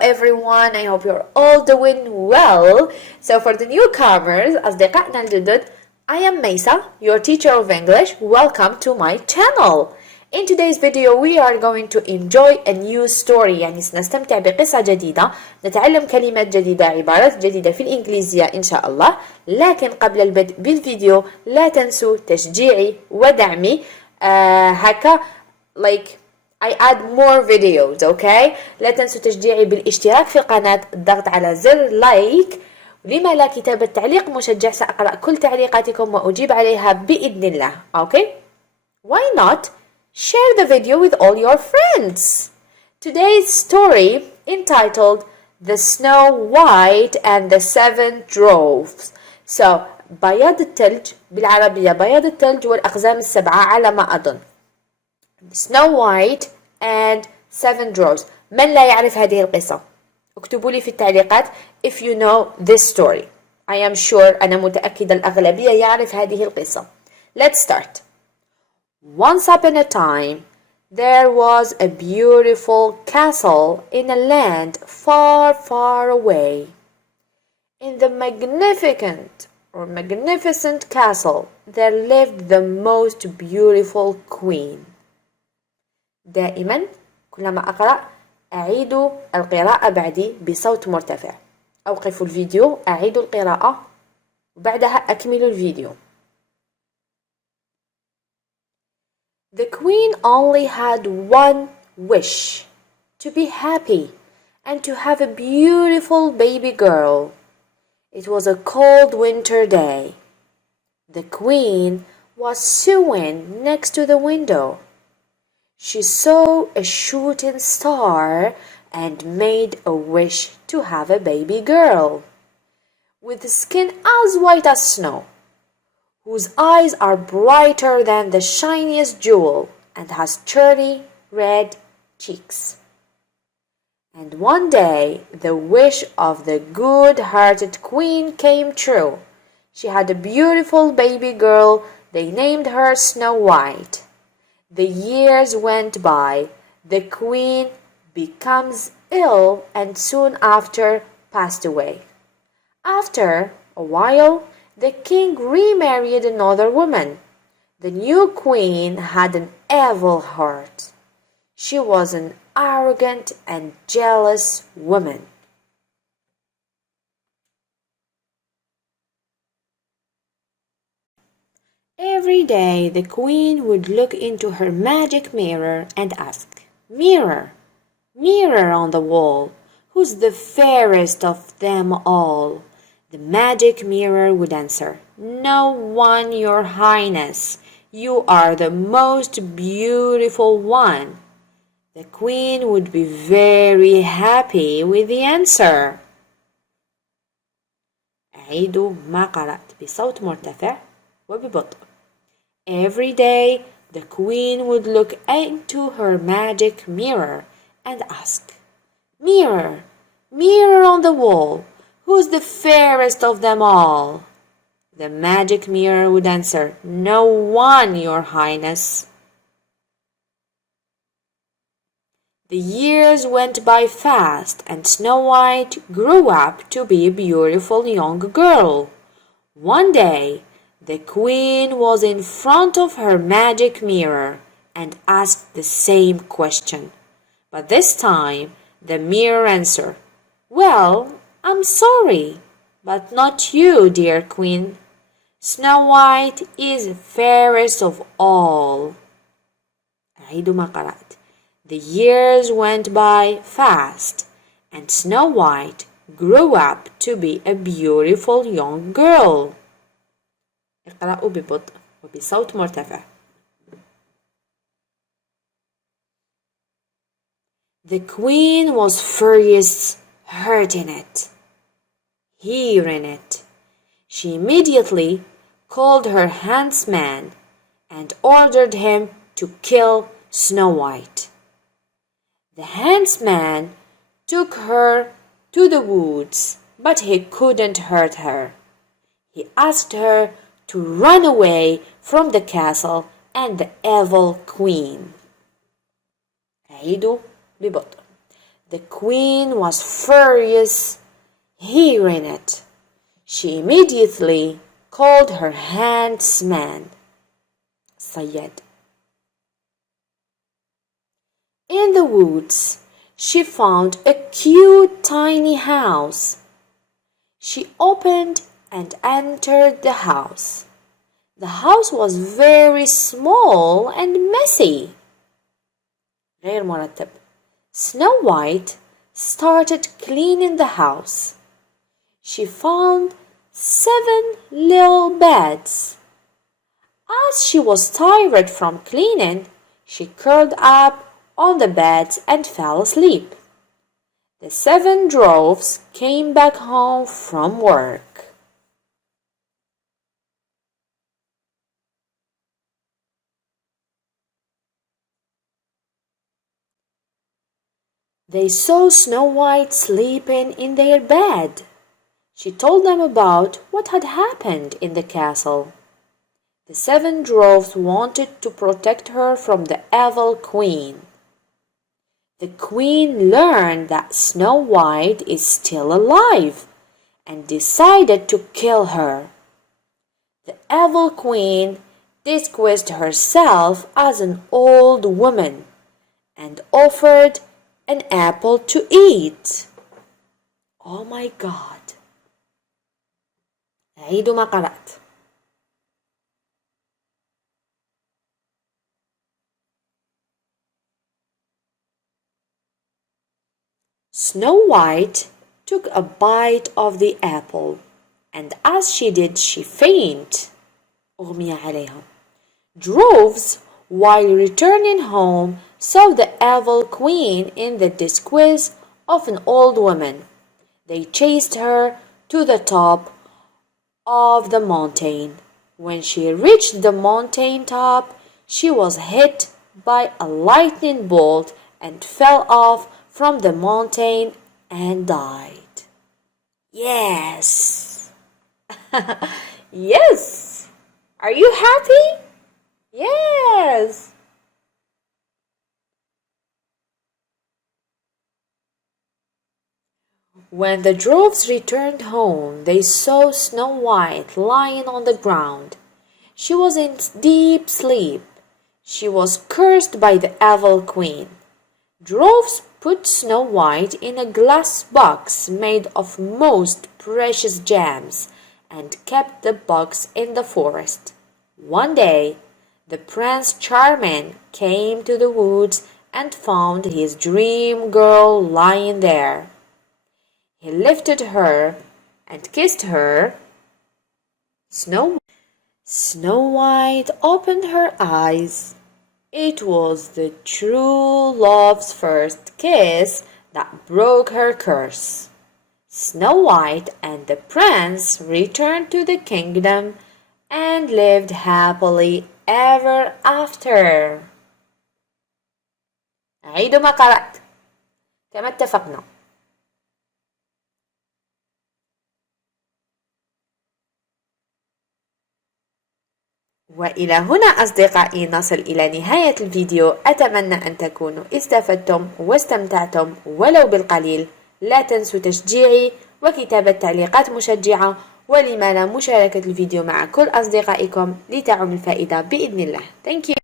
Everyone, I hope you're all doing well. So for the newcomers, أصدقائنا الجدد, I am Maysa, your teacher of English. Welcome to my channel. In today's video, we are going to enjoy a new story. يعني سنستمتع بقصة جديدة، نتعلم كلمات جديدة، عبارات جديدة في الإنجليزية إن شاء الله. لكن قبل البدء بالفيديو لا تنسوا تشجيعي ودعمي. هكا I add more videos, okay? لا تنسوا تشجيعي بالاشتراك في القناة، الضغط على زر لايك، ولما لا كتابة تعليق مشجع. سأقرأ كل تعليقاتكم وأجيب عليها بإذن الله, okay? Why not share the video with all your friends? Today's story entitled The Snow White and the Seven Dwarfs. So, بياض الثلج بالعربية بياض الثلج والأقزام السبعة على ما أظن. Snow White and Seven Dwarfs. من لا يعرف هذه القصة؟ اكتبوا لي في التعليقات if you know this story. I am sure أنا متأكدة الأغلبية يعرف هذه القصة. Let's start. Once upon a time, there was a beautiful castle in a land far, far away. In the magnificent castle, there lived the most beautiful queen. دائما كلما أقرأ أعيد القراءة بعدي بصوت مرتفع. أوقف الفيديو، أعيد القراءة وبعدها أكمل الفيديو. The queen only had one wish, to be happy and to have a beautiful baby girl. It was a cold winter day. The queen was sewing next to the window. She saw a shooting star and made a wish to have a baby girl with skin as white as snow, whose eyes are brighter than the shiniest jewel and has cherry red cheeks. And one day the wish of the good-hearted queen came true. She had a beautiful baby girl. They named her Snow White. The years went by. The queen becomes ill and soon after passed away. After a while, the king remarried another woman. The new queen had an evil heart. She was an arrogant and jealous woman. Every day the queen would look into her magic mirror and ask, "Mirror, mirror on the wall, who's the fairest of them all?" The magic mirror would answer, "No one, your highness. You are the most beautiful one." The queen would be very happy with the answer. أعيد ما قرأت بصوت مرتفع وببطء. Every day, the queen would look into her magic mirror and ask, "Mirror, mirror on the wall, who's the fairest of them all?" The magic mirror would answer, "No one, your highness." The years went by fast, and Snow White grew up to be a beautiful young girl. One day, the queen was in front of her magic mirror and asked the same question. But this time, the mirror answered, "Well, I'm sorry, but not you, dear queen. Snow White is fairest of all." أعيد ما قرأت. The years went by fast, and Snow White grew up to be a beautiful young girl. اقرأوا ببطء وبصوت مرتفع. The queen was furious, hearing it. She immediately called her huntsman and ordered him to kill Snow White. The huntsman took her to the woods, but he couldn't hurt her. He asked her to run away from the castle and the evil queen. أعيد ببطء. The queen was furious hearing it. She immediately called her huntsman, الصياد. In the woods, she found a cute tiny house. She opened and entered the house. The house was very small and messy. غير مرتب. Snow White started cleaning the house. She found 7 little beds. As she was tired from cleaning, she curled up on the beds and fell asleep. The 7 dwarfs came back home from work. They saw Snow White sleeping in their bed. She told them about what had happened in the castle. The 7 dwarfs wanted to protect her from the evil queen. The queen learned that Snow White is still alive and decided to kill her. The evil queen disguised herself as an old woman and offered an apple to eat. Oh my God. أعيد ما قرأت. Snow White took a bite of the apple, and as she did, she fainted. أغمي عليها. Dwarfs, while returning home, saw the evil queen in the disguise of an old woman. They chased her to the top of the mountain. When she reached the mountain top, she was hit by a lightning bolt and fell off from the mountain and died. Yes. Yes. Are you happy? Yes. When the dwarfs returned home, they saw Snow White lying on the ground. She was in deep sleep. She was cursed by the evil queen. Dwarfs put Snow White in a glass box made of most precious gems and kept the box in the forest. One day, the Prince Charming came to the woods and found his dream girl lying there. He lifted her and kissed her. Snow White opened her eyes. It was the true love's first kiss that broke her curse. Snow White and the prince returned to the kingdom and lived happily ever after. أعيد ما قرأت كما اتفقنا. وإلى هنا أصدقائي نصل إلى نهاية الفيديو. أتمنى أن تكونوا استفدتم واستمتعتم ولو بالقليل. لا تنسوا تشجيعي وكتابة تعليقات مشجعة، ولما لا مشاركة الفيديو مع كل أصدقائكم لتعم الفائدة بإذن الله. Thank you.